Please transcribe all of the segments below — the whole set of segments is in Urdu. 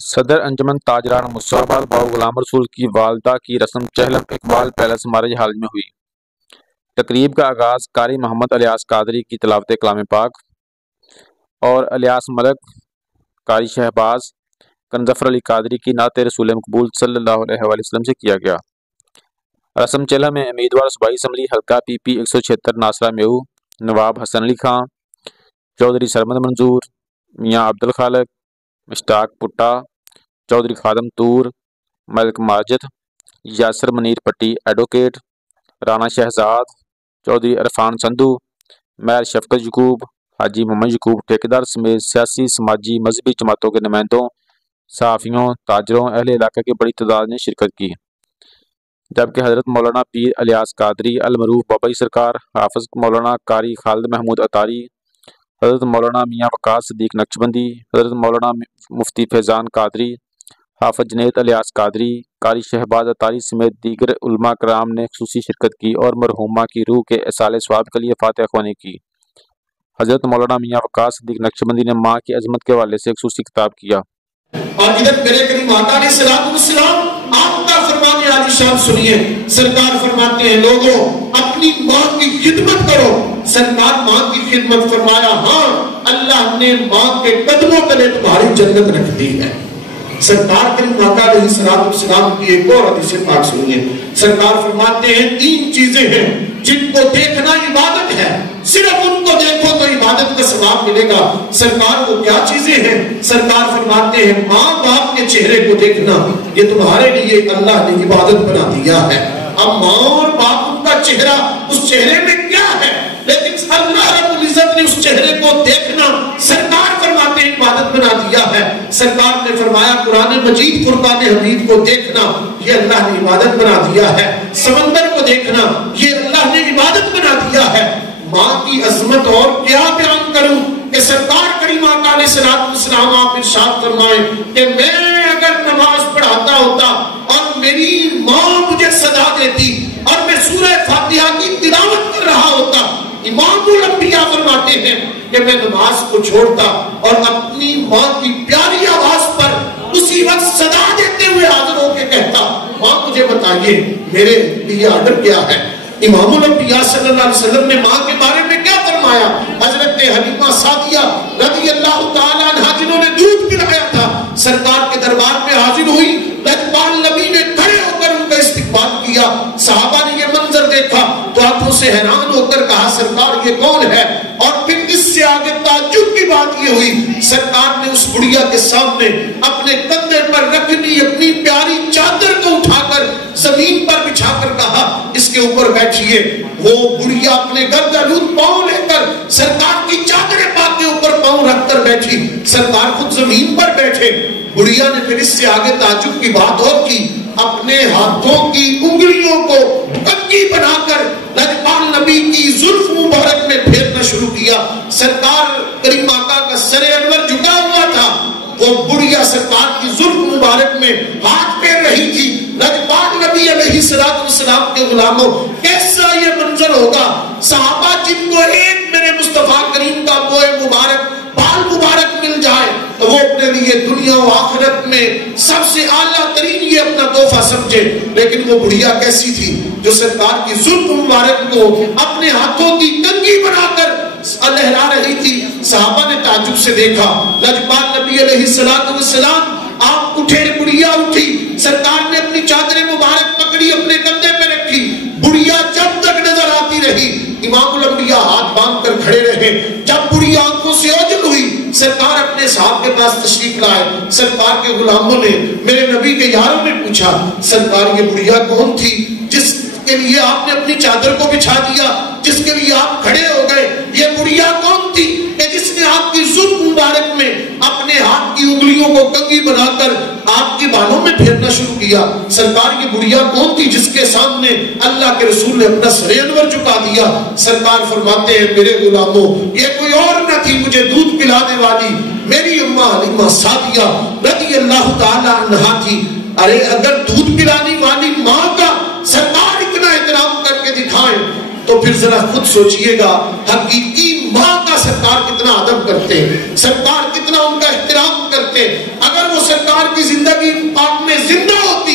صدر انجمن تاجران مصطفیٰ باؤ غلام رسول کی والدہ کی رسم چہلم اقبال پیلس مارج ہال میں ہوئی۔ تقریب کا آغاز قاری محمد الیاس قادری کی تلاوت کلام پاک اور الیاس ملک قاری شہباز کنظفر علی قادری کی نعت رسول مقبول صلی اللہ علیہ وآلہ وسلم سے کیا گیا۔ رسم چہلم میں امیدوار صوبائی اسمبلی حلقہ پی پی 176 ناصرہ میو نواب حسن علی خان، چودھری سرمد منظور، میاں عبدالخالق، مشتاق پٹا، چودھری خادم طور، ملک ماجد، یاسر منیر پٹی ایڈوکیٹ، رانا شہزاد، چودھری عرفان سندھو، میر شفقت یعقوب، حاجی محمد یعقوب ٹھیکیدار سمیت سیاسی سماجی مذہبی جماعتوں کے نمائندوں، صحافیوں، تاجروں، اہل علاقہ کی بڑی تعداد نے شرکت کی، جبکہ حضرت مولانا پیر الیاس قادری المعروف بابائی سرکار، حافظ مولانا قاری خالد محمود عطاری، حضرت مولانا میاں وقاص صدیق نقشبندی، حضرت مولانا مفتی فیضان قادری، حافظ جنید الیاس قادری، قاری شہباز عطاری سمیت دیگر علماء کرام نے خصوصی شرکت کی اور مرحومہ کی روح کے اصال ثواب کے لیے فاتحہ خوانی کی۔ حضرت مولانا میاں وقاص صدیق نقشبندی نے ماں کی عظمت کے حوالے سے خصوصی خطاب کیا۔ اور ادھر میرے کریم آقا علیہ السلام آپ کا فرمانے عالی شان سنیے۔ سرکار فرماتے ہیں لوگوں اپنی ماں کی خدمت کرو۔ سرکار ماں کی خدمت فرمایا ہاں اللہ نے ماں کے قدموں تلے تمہاری جنت رکھ دی ہے۔ سرکار کریم آقا علیہ السلام کی ایک اور حدیث پاک سنیے۔ سرکار فرماتے ہیں تین چیزیں ہیں جن کو دیکھنا عبادت ہے، صرف ان کو دیکھو تو عبادت کا ثواب ملے گا۔ سرکار وہ کیا چیزیں ہیں؟ سرکار فرماتے ہیں ماں باپ کے چہرے کو دیکھنا یہ تمہارے لیے اللہ نے عبادت بنا دیا ہے۔ اب ماں اور باپ کا چہرہ اس چہرے میں کیا ہے، لیکن اللہ رب العزت نے اس چہرے کو دیکھنا سرکار فرماتے ہیں عبادت بنا دیا ہے۔ سرکار نے فرمایا قرآن مجید فرقان حمید کو دیکھنا یہ اللہ نے عبادت بنا دیا ہے۔ سمندر کو دیکھنا یہ اللہ نے عبادت بنا دیا ہے۔ ماں کی عظمت اور کیا بیان کروں کہ سرکار کریم آقا علیہ السلام آپ ارشاد فرمائیں کہ میں اگر نماز پڑھاتا ہوتا اور میری ماں مجھے صدا دیتی اور میں سورہ فاتحہ کی تلاوت کر رہا ہوتا، امام الانبیاء فرماتے ہیں کہ میں نماز کو چھوڑتا اور اپنی ماں کی پیاری آواز پر اسی وقت صدا دیتے ہوئے حاضر ہو کے کہتا ماں مجھے بتائیے میرے لیے آرڈر کیا ہے۔ امام الانبیاء صلی اللہ علیہ وسلم نے ماں کے بارے میں کیا فرمایا؟ حضرت حلیمہ سعدیہ رضی اللہ تعالیٰ عنہا جنہوں نے دودھ پلایا تھا سرکار کے دربار میں حاضر ہوئی، لجپال نبی نے کھڑے ہو کر ان کا استقبال کیا۔ صحابہ نے یہ منظر دیکھا تو آنکھوں سے حیران ہو کر کہا سرکار یہ کون ہے؟ اور پھر اس سے آگے تعجب کی بات یہ ہوئی سرکار نے اس بڑھیا کے سامنے اپنے کندھے پر رکھنی اپنی پیاری چادر کو اٹھا کر زمین پر بچھا کر کہا اس کے اوپر بیٹھیے۔ وہ بڑھیا اپنے گردنود پاؤں لے کر سرکار کی چادر پاک کے اوپر پاؤں رکھ کر بیٹھی، سرکار خود زمین پر بیٹھے۔ بڑھیا نے پھر اس سے آگے تعجب کی بات اور کی، اپنے ہاتھوں کی انگلیوں کو کنگھی بنا کر لجپال نبی کی زلف مبارک میں پھیرنا شروع کیا۔ سرکار کریم آقا کا سر انور جھکا ہوا تھا، وہ بڑھیا سرکار کی زلف مبارک میں ہاتھ پھیر رہی تھی۔ لجپال نبی علیہ السلام کے غلاموں کیسا یہ منظر ہوگا؟ صحابہ جن کو ایک میرے مصطفیٰ کریم کا کوئی مبارک بال مبارک مل جائے تو وہ اپنے لیے دنیا و آخرت میں سب سے اعلیٰ ترین یہ اپنا تحفہ سمجھے، لیکن وہ بڑھیا کیسی تھی جو سرکار کی زلف مبارک کو اپنے ہاتھوں کی کنگھی بنا کر لہرا رہی تھی۔ صحابہ نے تعجب سے دیکھا، لجپال نبی علیہ السلام آپ اٹھے، بڑھیا اٹھی، سرکار نے اپنی چادر مبارک پکڑی اپنے کندھے پہ رکھی، بڑھیا جب تک نظر آتی رہی امام الانبیاء ہاتھ باندھ کر کھڑے رہے۔ جب بڑھیا آنکھوں سے اوجھل ہوئی سرکار اپنے صاحب کے پاس تشریف لائے۔ سرکار کے غلاموں نے میرے نبی کے یاروں نے پوچھا سرکار یہ بڑھیا کون تھی جس کے لیے آپ نے اپنی چادر کو بچھا دیا، جس کے لیے آپ کھڑے ہو گئے؟ یہ بڑھیا کون تھی کہ جس نے آپ کی زلف مبارک میں اپنے ہاتھ کی انگلیوں کو کنگھی بنا کر آپ کے بالوں میں پھیرنا شروع کیا؟ سرکار یہ بڑھیا کون تھی جس کے سامنے اللہ کے رسول نے اپنا سر انور جھکا دیا؟ سرکار فرماتے ہیں میرے غلاموں یہ کوئی اور نہ تھی مجھے دودھ پلانے والی میری اماں حلیمہ سعدیہ رضی اللہ تعالیٰ عنہا تھی۔ ارے اگر دودھ پلانے والی ماں کا سرکار اتنا احترام کر کے دکھائیں تو پھر ذرا خود سوچئے گا حقیقی ماں کا سرکار کتنا ادب کرتے، سرکار کتنا ان کا احترام کرتے۔ اگر وہ سرکار سرکار کی زندگی پاک میں زندہ ہوتی،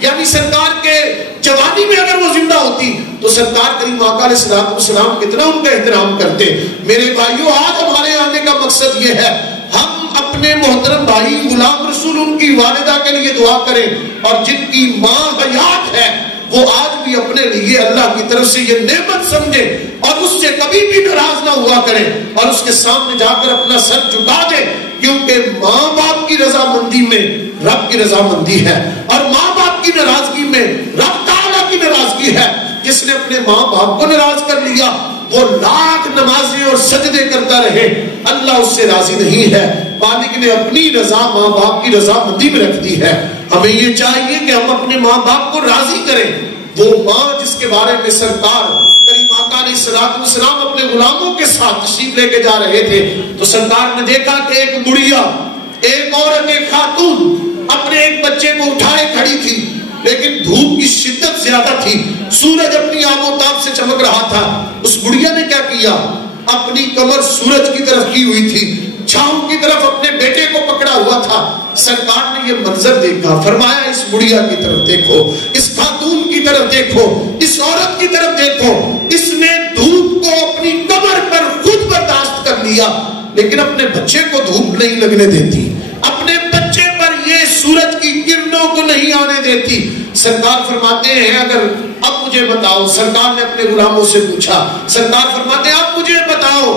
یعنی سرکار کے جوانی میں اگر وہ زندہ ہوتی تو سرکار کریم آقا علیہ السلام کتنا ان کا احترام کرتے۔ میرے بھائیوں، آج ہمارے آنے کا مقصد یہ ہے، ہم اپنے محترم بھائی غلام رسول ان کی والدہ کے لیے دعا کریں، اور جن کی ماں حیات ہے وہ آج بھی اپنے لیے اللہ کی طرف سے یہ نعمت سمجھے اور اس سے کبھی بھی ناراض نہ ہوا کرے، اور اس کے سامنے جا کر اپنا سر جھکا دے، کیونکہ ماں باپ کی رضامندی میں رب کی رضامندی ہے، اور ماں باپ کی ناراضگی میں رب تعالیٰ کی ناراضگی ہے۔ جس نے اپنے ماں باپ کو ناراض کر لیا وہ لاکھ نمازیں اور سجدے کرتا رہے، اللہ اس سے راضی نہیں ہے۔ مالک نے اپنی رضا ماں باپ کی رضامندی میں رکھ دی ہے۔ ہمیں یہ چاہیے کہ ہم اپنے ماں باپ کو راضی کریں۔ وہ ماں جس کے بارے میں سرکار کریم آقا علیہ السلام اپنے غلاموں کے ساتھ تشریف لے کے جا رہے تھے تو سرکار نے دیکھا کہ ایک بڑھیا، ایک عورت، ایک خاتون اپنے ایک بچے کو اٹھائے کھڑی تھی، لیکن دھوپ کی شدت زیادہ تھی، سورج اپنی آب و تاب سے چمک رہا تھا۔ اس بڑھیا نے کیا کیا؟ اپنی کمر سورج کی طرف کی ہوئی تھی، چھاؤں کی طرف اپنے بیٹے کو پکڑا ہوا تھا۔ سرکار نے یہ منظر دیکھا، فرمایا اس بڑھیا کی طرف دیکھو، اس خاتون کی طرف دیکھو، اس عورت کی طرف دیکھو، اس نے دھوپ کو اپنی کمر پر خود برداشت کر لیا، لیکن اپنے بچے کو دھوپ نہیں لگنے دیتی، اپنے بچے پر یہ سورج کی کرنوں کو نہیں آنے دیتی۔ سرکار فرماتے ہیں اگر اب مجھے بتاؤ، سرکار نے اپنے غلاموں سے پوچھا، سرکار فرماتے ہیں اب مجھے بتاؤ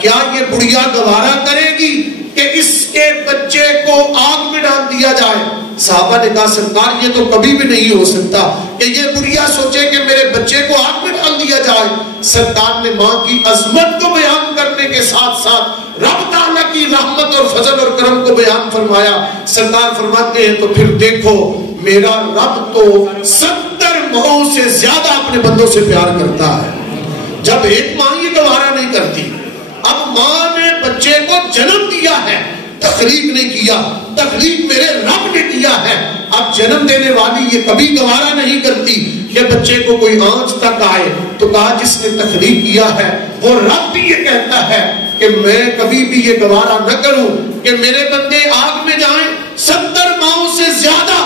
کیا یہ بڑھیا گوارا کرے گی کہ اس کے بچے کو آگ میں ڈال دیا جائے؟ صحابہ نے کہا سرکار یہ تو کبھی بھی نہیں ہو سکتا کہ یہ بڑھیا سوچے کہ میرے بچے کو آگ میں ڈال دیا جائے۔ سرکار نے ماں کی عظمت کو بیان کرنے کے ساتھ ساتھ رب تعالیٰ کی رحمت اور فضل اور کرم کو بیان فرمایا۔ سرکار فرماتے ہیں تو پھر دیکھو میرا رب تو 70 ماؤں سے زیادہ اپنے بندوں سے پیار کرتا ہے۔ جب ایک ماں یہ گوارا نہیں کرتی، اب ماں نے بچے کو جنم دیا ہے، تخلیق نہیں کیا، تخلیق میرے رب نے کیا ہے، اب جنم دینے والی یہ کبھی گوارا نہیں کرتی کہ بچے کو کوئی آنچ تک آئے، تو کہا جس نے تخلیق کیا ہے وہ رب بھی یہ کہتا ہے کہ میں کبھی بھی یہ گوارا نہ کروں کہ میرے بندے آگ میں جائیں۔ 70 ماؤں سے زیادہ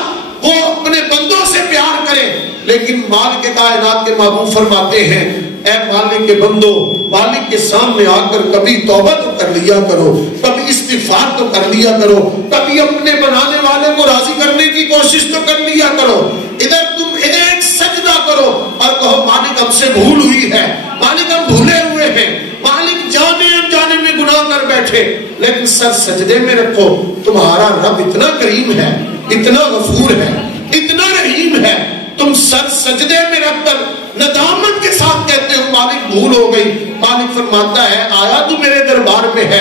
وہ اپنے بندوں سے پیار کرے، لیکن مالک کائنات کے محبوب فرماتے ہیں اے مالک کے بندو، مالک کے سامنے آ کر کبھی توبہ تو کر لیا کرو، کبھی استغفار تو کر لیا کرو، کبھی اپنے بنانے والے کو راضی کرنے کی کوشش تو کر لیا کرو۔ ادھر تم ایک سجدہ کرو اور کہو مالک ہم سے بھول ہوئی ہے، مالک ہم بھولے ہوئے ہیں، مالک جانے انجانے میں گناہ کر بیٹھے، لیکن سر سجدے میں رکھو۔ تمہارا رب اتنا کریم ہے، اتنا غفور ہے، اتنا رحیم ہے، تم سر سجدے میں رکھ کر ندامت کے ساتھ کہتے ہو مالک بھول ہو گئی۔ مالک فرماتا ہے آیا تو میرے دربار میں ہے،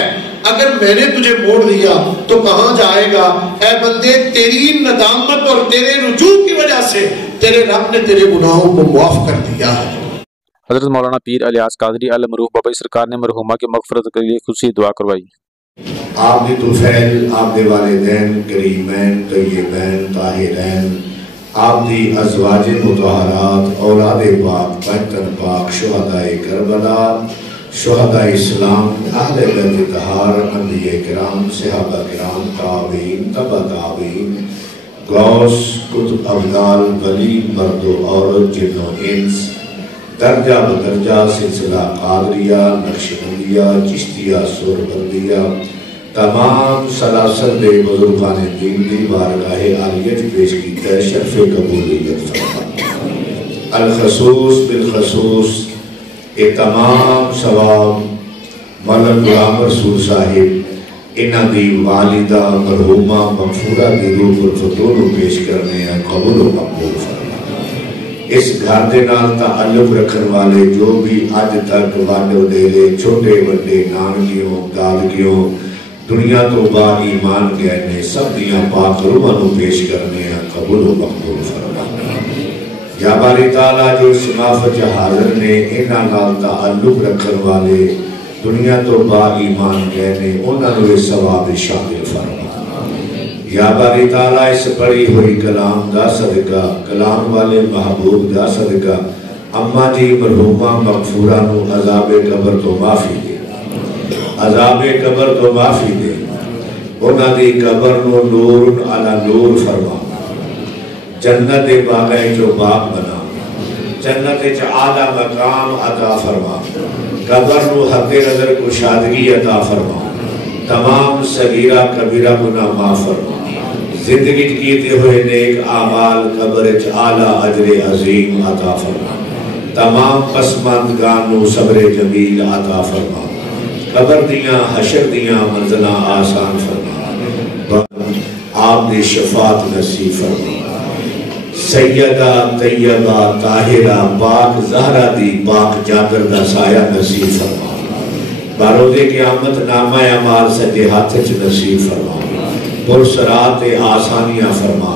اگر میں نے تجھے موڑ دیا تو کہاں جائے گا؟ اے بندے تیری ندامت اور تیرے رجوع کی وجہ سے تیرے رب نے تیرے گناہوں کو معاف کر دیا ہے۔ حضرت مولانا پیر الیاس قادری المروح بابا سرکار نے مرحومہ کی مغفرت کے لیے خصوصی دعا کروائی۔ آپ نے طفیل، آپ نے والدین کریمین طیبین طاہرین، آپ دی ازواج مطہرات، اولاد پاک، بہتر پاک، شہداء کربلا، شہداء اسلام، اہل بیت طہار، انبیاء کرام، صحابہ کرام، تابعین، تبع تابعین، غوث، قطب ابدال، ولی، مرد و عورت، جن و انس، درجہ بدرجہ سلسلہ قادریہ، نقشبندیہ، چشتیہ، سوربندیہ، تمام سلاسل دے بزرگان دین دی بارگاہ عالیت پیش کی تے شرف قبولیت فرما۔ الخصوص بالخصوص یہ تمام ثواب مولانا غلام رسول صاحب انہاں دی والدہ مرحومہ مغفورہ دی روح الفتور پیش کرنے ہیں، قبول و مقبول فرما۔ اس گھر دے نال تعلق رکھن والے جو بھی آج تک وانڈ ودیلے چھوٹے بڑے نانکیوں دادکیوں دنیا تو با ایمان گئے نے سب دیاں پاک روحاں نو پیش کرنے ہیں، قبول و مقبول فرما۔ یا باری تعالیٰ جو سمافت حاضر نے انہاں نال تعلق رکھن والے دنیا تو با ایمان گئے نے انہاں نو ثواب شامل فرما۔ یا باری تعالیٰ اس پڑھی ہوئی کلام دا صدقہ، کلام والے محبوب دا صدقہ اماں جی مرحومہ مغفورہ نو عذاب قبر تو معافی دے، عذاب قبر تو معافی دے، انہاں دی قبر نو نور علی نور فرما، جنت باغ جو باغ بنا، جنت اعلیٰ مقام عطا فرما، قبر نو حد نظر کشادگی عطا فرما، تمام صغیرہ کبیرہ گناہ معاف فرما، زندگی کیتے ہوئے نیک اعمال قبر اعلیٰ اجر عظیم عطا فرما، تمام پسماندگان نو صبر جمیل عطا فرما، قبر دیاں حشر دیاں منزلہ آسان فرما، آپ دی شفاعت نصیب فرما، سیدہ طیبہ طاہرہ پاک زہرہ دی پاک جادر دا سایہ نصیب فرما، باروز قیامت نامہ اعمال سجے ہاتھ چ نصیب فرما، پرسرات آسانیاں فرما،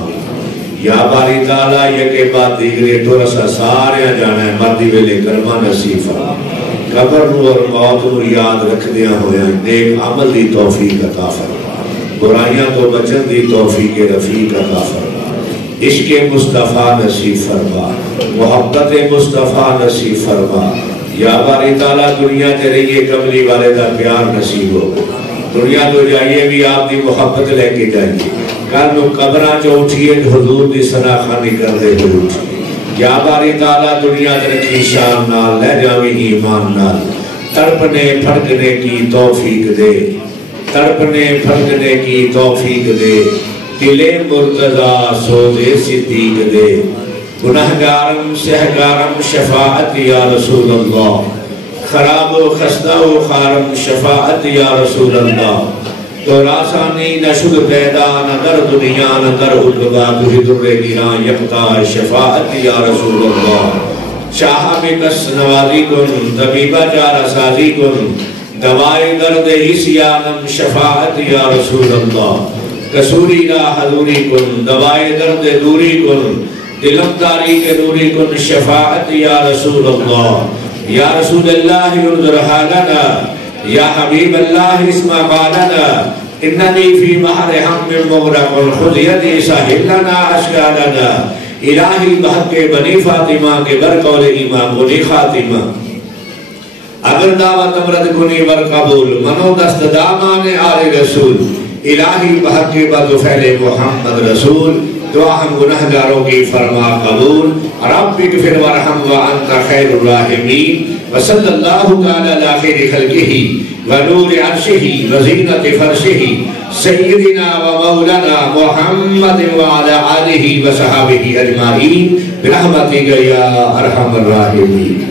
یا باری تعالیٰ یکے بعد دیگرے تو رسا سارے جانا ہے، مردی ویلے کلمہ نصیب فرما، قبر نو اور موت نو یاد رکھ دیا ہویا، نیک عمل دی توفیق عطا فرما، برائیاں تو بچن دی توفیق رفیق عطا فرما، عشق مصطفیٰ نصیب فرما، محبت مصطفیٰ نصیب فرما، یا باری تعالیٰ دنیا تے رہیے کملی والے دا پیار نصیب ہو، دنیا تو جائیے بھی آپ دی محبت لے کے جائیے، کل نو قبران جو اٹھیے حضور دی ثنا خوانی کر دے ہوئے اٹھیے، یا باری تعالیٰ دنیا تے رکھی شان نال لے جاویں ایمان نال، تڑپنے پھڑکنے کی توفیق دے، تڑپنے پھڑکنے کی توفیق دے، دلے مرتضی سوزے صدیق دے، گناہگارم سہگارم شفاعت یا رسول اللہ، خراب و خستہ و خارم شفاعت یا رسول اللہ، تو راسانی نشد پیدا نہ در دنیا نہ در عقبہ، تجھے در گیران یقتا شفاعت یا رسول اللہ، شاہ بکس نوازی کن طبیبہ جارہ سازی کن، دوائے درد عیسیانم شفاعت یا رسول اللہ، کسوری را حضوری کن دوائے درد دوری کن، دلمداری کے نوری کن شفاعت یا رسول اللہ، یا رسول اللہ انظر حالنا، یا حبیب اللہ اسمع قالنا، اننی فی بحر ہم مغرق خذ یدی ساحل لنا اشکالنا، الہی بحق بنی فاطمہ کے برقول ایمان بنی خاتمہ، اگر دعوت امرد کنی بر قبول منو دست دامان آل رسول، الہی بحق بدفعل محمد رسول، دعا ہم گناہگاروں کی فرما قبول، رب اغفر ورحم وانت خیر الراحمین، وصلی اللہ تعالی علی خیر خلقہ ونور عرشہ وزینت فرشہ سیدنا و مولانا محمد وعلی آلہ وصحابہ اجمعین برحمتک یا ارحم الراحمین۔